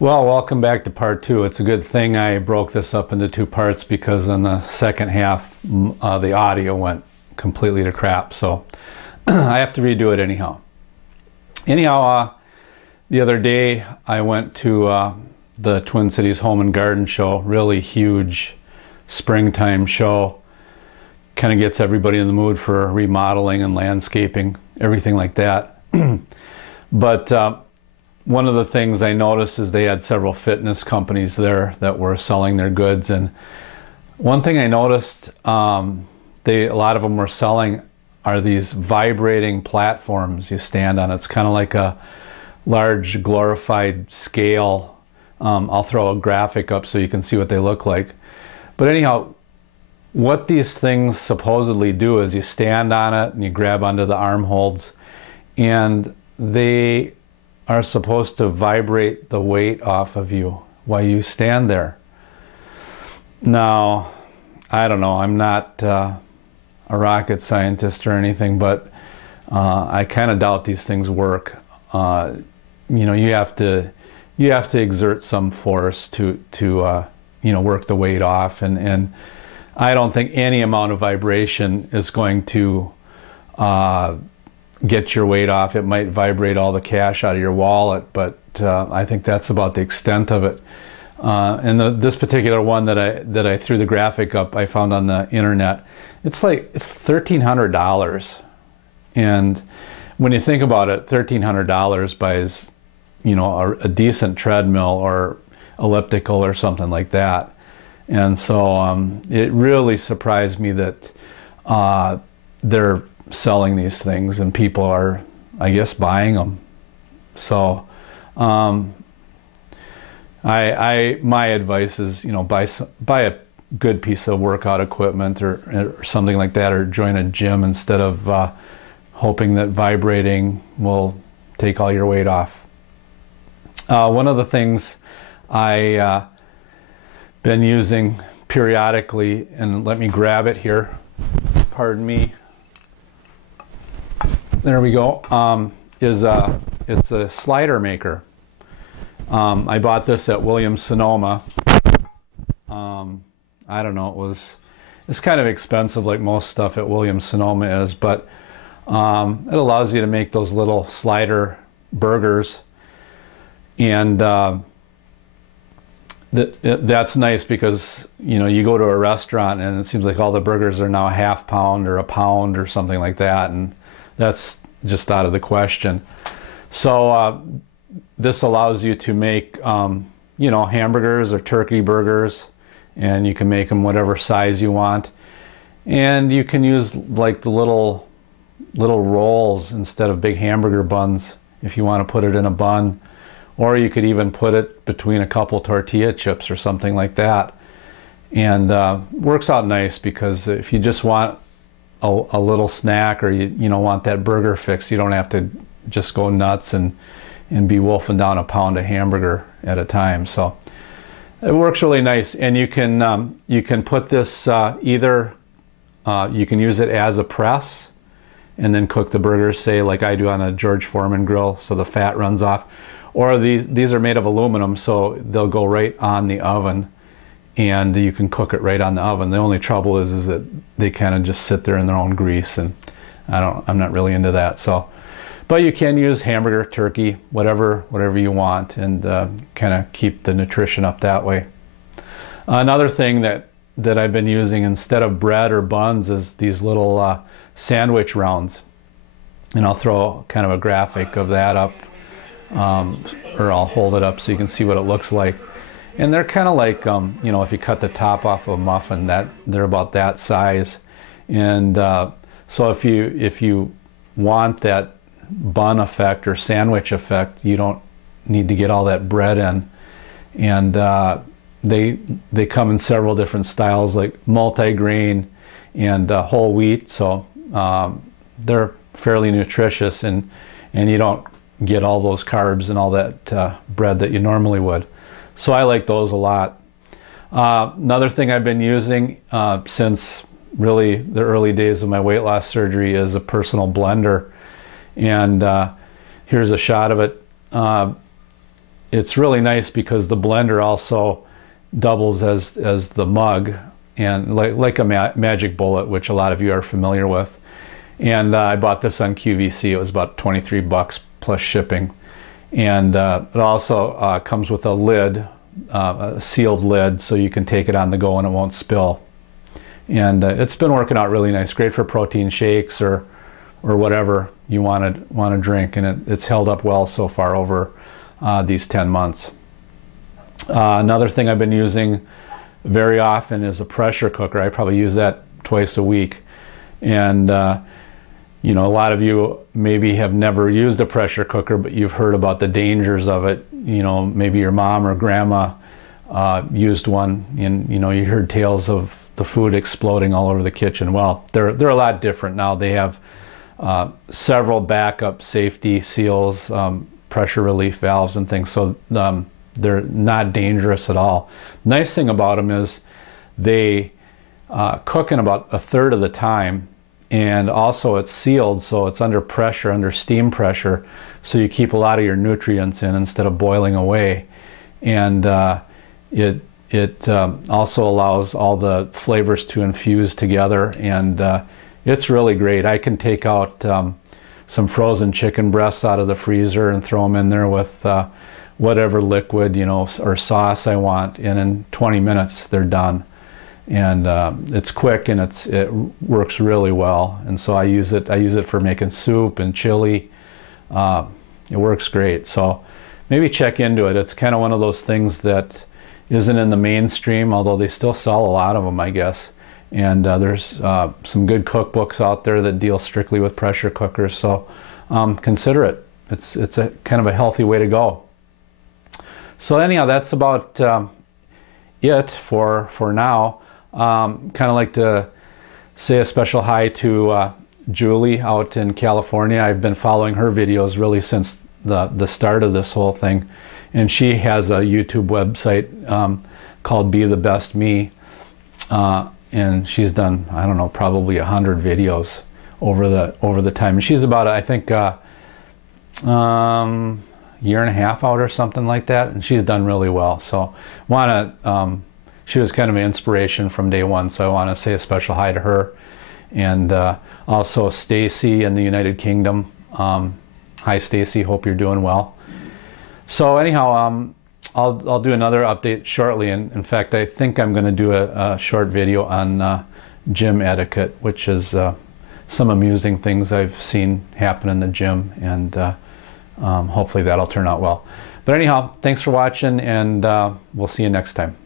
Well, welcome back to part two. It's a good thing I broke this up into two parts because in the second half, the audio went completely to crap. So I have to redo it anyhow. The other day I went to the Twin Cities Home and Garden Show, really huge springtime show. Kind of gets everybody in the mood for remodeling and landscaping, everything like that. But one of the things I noticed is they had several fitness companies there that were selling their goods, and one thing I noticed a lot of them were selling are these vibrating platforms you stand on. It's kind of like a large glorified scale. I'll throw a graphic up so you can see what they look like. But anyhow, what these things supposedly do is you stand on it and you grab onto the armholds, and they are supposed to vibrate the weight off of you while you stand there. Now, I don't know, I'm not a rocket scientist or anything, but I kind of doubt these things work. You know, you have to exert some force to work the weight off, and I don't think any amount of vibration is going to get your weight off. It might vibrate all the cash out of your wallet, but I think that's about the extent of it. And this particular one that I threw the graphic up, I found on the internet. It's $1,300, and when you think about it, $1,300 buys, you know, a decent treadmill or elliptical or something like that. And so it really surprised me that they're selling these things and people are, I guess, buying them. So my advice is, you know, buy a good piece of workout equipment or something like that, or join a gym instead of hoping that vibrating will take all your weight off. One of the things I been using periodically, and let me grab it here, pardon me, there we go, it's a slider maker. I bought this at Williams-Sonoma. I don't know, it's kind of expensive like most stuff at Williams-Sonoma is, but it allows you to make those little slider burgers, and that's nice because, you know, you go to a restaurant and it seems like all the burgers are now a half pound or a pound or something like that, and that's just out of the question. So this allows you to make you know, hamburgers or turkey burgers, and you can make them whatever size you want, and you can use like the little rolls instead of big hamburger buns if you want to put it in a bun. Or you could even put it between a couple tortilla chips or something like that. And works out nice because if you just want a little snack, or you know, want that burger fix, you don't have to just go nuts and be wolfing down a pound of hamburger at a time. So it works really nice. And you can put this either you can use it as a press and then cook the burgers, say like I do on a George Foreman grill, so the fat runs off. Or these are made of aluminum, so they'll go right on the oven, and you can cook it right on the oven. The only trouble is that they kind of just sit there in their own grease, and I'm not really into that. So, but you can use hamburger, turkey, whatever you want, and kind of keep the nutrition up that way. Another thing that I've been using instead of bread or buns is these little sandwich rounds, and I'll throw kind of a graphic of that up. Or I'll hold it up so you can see what it looks like. And they're kind of like, you know, if you cut the top off of a muffin, they're about that size. And so if you want that bun effect or sandwich effect, you don't need to get all that bread in. And they come in several different styles, like multi-grain and whole wheat. So they're fairly nutritious, and you don't get all those carbs and all that bread that you normally would. So I like those a lot. Another thing I've been using since really the early days of my weight loss surgery is a personal blender. And here's a shot of it. it's really nice because the blender also doubles as the mug, and like a magic bullet, which a lot of you are familiar with. And I bought this on QVC. It was about 23 bucks plus shipping. And it also comes with a lid, a sealed lid, so you can take it on the go and it won't spill. And it's been working out really nice. Great for protein shakes or whatever you want to drink. And it's held up well so far over these 10 months. Another thing I've been using very often is a pressure cooker. I probably use that twice a week. And you know, a lot of you maybe have never used a pressure cooker, but you've heard about the dangers of it. You know, maybe your mom or grandma used one, and you know, you heard tales of the food exploding all over the kitchen. Well, they're a lot different now. They have several backup safety seals, pressure relief valves and things, so they're not dangerous at all. Nice thing about them is they cook in about a third of the time, and also it's sealed, so it's under pressure, under steam pressure, so you keep a lot of your nutrients in instead of boiling away. And it also allows all the flavors to infuse together, and it's really great. I can take out some frozen chicken breasts out of the freezer and throw them in there with whatever liquid, you know, or sauce I want, and in 20 minutes they're done. And it's quick, and it works really well. And so I use it for making soup and chili. It works great. So maybe check into it. It's kind of one of those things that isn't in the mainstream, although they still sell a lot of them, I guess. And there's some good cookbooks out there that deal strictly with pressure cookers. So consider it. It's a kind of a healthy way to go. So anyhow, that's about it for now. Kind of like to say a special hi to Julie out in California. I've been following her videos really since the start of this whole thing, and she has a YouTube website called Be the Best Me, and she's done, I don't know, probably 100 videos over the time, and she's about, I think, year and a half out or something like that, and she's done really well. So she was kind of an inspiration from day one, so I want to say a special hi to her. And also Stacy in the United Kingdom. Hi Stacy, hope you're doing well. So anyhow, I'll do another update shortly, and in fact I think I'm going to do a short video on gym etiquette, which is some amusing things I've seen happen in the gym, and hopefully that'll turn out well. But anyhow, thanks for watching, and we'll see you next time.